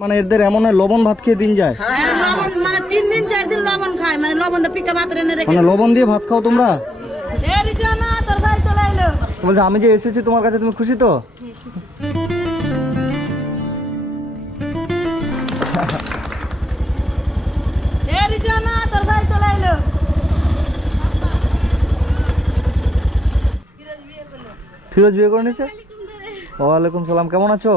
মানে এদের এমন লবণ ভাত খেয়ে দিন যায়, লবণ মানে 3 দিন 4 দিন লবণ খায়, মানে লবণটা পিকা ভাত রেনে রেখে। মানে লবণ দিয়ে ভাত খাও তোমরা? এর জন্য তোর ভাই চলে এলো। বলছে আমি যে এসেছি তোমার কাছে, তুমি খুশি তো? এর জন্য তোর ভাই চলে এলো। ফিরোজ বিয়ে করে নিয়েছে? ওয়ালাইকুম সালাম, কেমন আছো?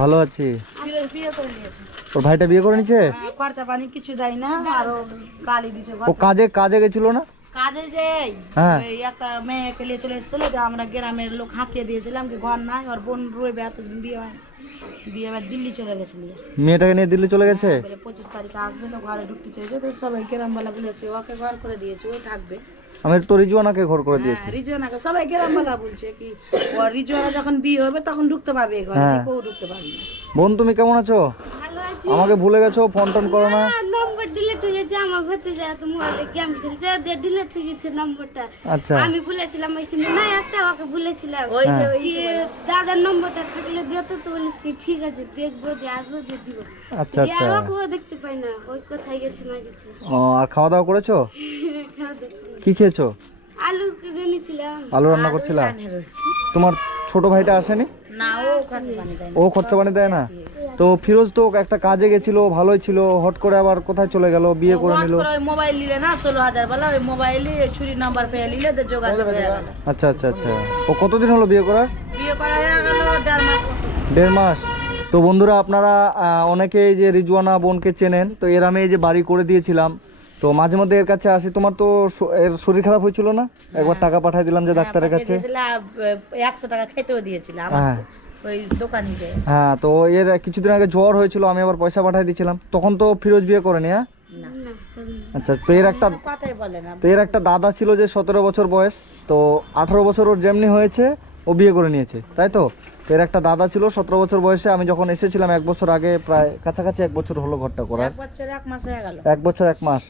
ভালো আছি। ফিরোজ বিয়ে করে নিয়েছে। তোর ভাইটা বিয়ে করে নিয়েছে? খরচা পানি কিছু দেয় না, আর গালি দিছে। ও কাজে গেছিল না? কাজে যে হ্যাঁ। ওই একটা মেয়েকে নিয়ে চলে এসেছিল, যে আমরা গ্রামের লোক হাঁকিয়ে দিয়েছিলাম কি ঘর নাই, ওর বোন রইবে, এতদিন বিয়ে হয় বিয়ে এবার দিল্লি চলে গেছিল। মেয়েটাকে নিয়ে দিল্লি চলে গেছে? 25 তারিখে আসবে, তো ঘরে ঢুকতে চাইছে, তো সবাই গ্রামবালা বলেছে ওকে ঘর করে দিয়েছে, ও থাকবে। আমি তো রিজওয়ানাকে ঘর করে দিয়েছি। রিজওয়ানাকে সবাই গ্রামবালা বলছে কি ও রিজওয়ানা যখন বিয়ে হবে তখন ঢুকতে পাবে এই ঘরে, কেউ ঢুকতে পারবে না। বোন তুমি কেমন আছো? ভালো আছি। আমাকে ভুলে গেছো, ফোন টোন করো না। নম্বর ডিলিট হয়ে গেছে, আমার ভাতিজা তো মোবাইলে গেম খেলছে, দিয়ে ডিলিট হয়ে গেছে নম্বরটা। আচ্ছা আমি বলেছিলাম এখানে না একটা ওকে বলেছিলাম ওই যে কি দাদার নম্বরটা থাকলে দিও, তো বলিস কি ঠিক আছে দেখবো, যে আসবো যে দিব। আচ্ছা আচ্ছা। আর ওকেও দেখতে পাই না, ওই কোথায় গেছে না গেছে। ও, আর খাওয়া দাওয়া করেছো? খাওয়া দেখতে না। কি খেয়েছো? আলু কিনেছিলাম। আলু রান্না করছিলা? তোমার ছোট ভাইটা আসেনি? না, ও খরচা পানি দেয় না। ও খরচা পানি দেয় না? তো ফিরোজ তো একটা কাজে গেছিল, ভালোই ছিল, হট করে আবার কোথায় চলে গেল, বিয়ে করে নিল? মোবাইল নিলে না 16,000 বলা, ওই মোবাইলে ছুরি নাম্বার পেয়ে নিলে তো যোগাযোগ হয়ে গেল। আচ্ছা আচ্ছা আচ্ছা। ও কতদিন হলো বিয়ে করার? বিয়ে করা হয়ে গেল 1.5 মাস। 1.5 মাস। তো বন্ধুরা, আপনারা অনেকেই যে রিজওয়ানা বোনকে চেনেন, তো এর আমি এই যে বাড়ি করে দিয়েছিলাম, তো মাঝে মধ্যে এর কাছে আসি। তোমার তো এর শরীর খারাপ হয়েছিল না, একবার টাকা পাঠিয়ে দিলাম যে ডাক্তারের কাছে। 100 টাকা খেতেও দিয়েছিলাম হ্যাঁ ওই দোকানে যে। হ্যাঁ, তো এর কিছুদিন আগে জ্বর হয়েছিল, আমি আবার পয়সা পাঠিয়ে দিয়েছিলাম। তখন তো ফিরোজ বিয়ে করেনি? হ্যাঁ। না, আচ্ছা, তো এর একটা কথাই বলে না। তো এর একটা দাদা ছিল যে 17 বছর বয়স, তো 18 বছর ওর যেমনি হয়েছে ও বিয়ে করে নিয়েছে, তাই তো? তো এর একটা দাদা ছিল 17 বছর বয়সে, আমি যখন এসেছিলাম 1 বছর আগে, প্রায় কাছাকাছি 1 বছর হলো ঘরটা করার। 1 বছর 1 মাস হয়ে গেল। 1 বছর 1 মাস।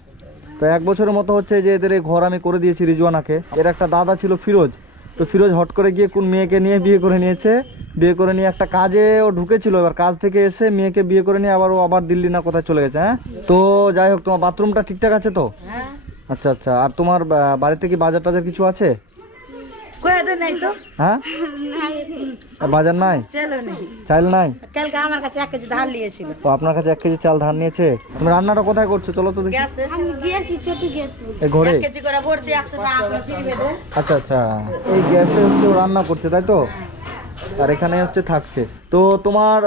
তো 1 বছরের মতো হচ্ছে যে এদের এই ঘর আমি করে দিয়েছি রিজওয়ানাকে। এর একটা দাদা ছিল ফিরোজ, তো ফিরোজ হট করে গিয়ে কোন মেয়েকে নিয়ে বিয়ে করে নিয়েছে। বিয়ে করে নিয়ে একটা কাজে ও ঢুকেছিল, এবার কাজ থেকে এসে মেয়েকে বিয়ে করে নিয়ে আবার ও আবার দিল্লি না কোথায় চলে গেছে। হ্যাঁ, তো যাই হোক, তোমার বাথরুমটা ঠিকঠাক আছে তো? হ্যাঁ, আচ্ছা আচ্ছা। আর তোমার বাড়িতে কি বাজার টাজার কিছু আছে? কয়ে দে নাই তো। হ্যাঁ, বাজার নাই, চলো নেই। চাল নাই? কালকে আমার কাছে 1 কেজি ধার নিয়েছিল। তো আপনার কাছে 1 কেজি চাল ধার নিয়েছে। তুমি রান্নাটা কোথায় করছো চলো তো দেখি। গ্যাসে আমি গিয়েছি, ছোট গেছি। এই ঘরে? 1 কেজি করে ভরছি, 100 টাকা করে ফিরবে দে। আচ্ছা আচ্ছা, এই গ্যাসে হচ্ছে ও রান্না করছে, তাই তো? আর এখানে হচ্ছে থাকছে। তো তোমার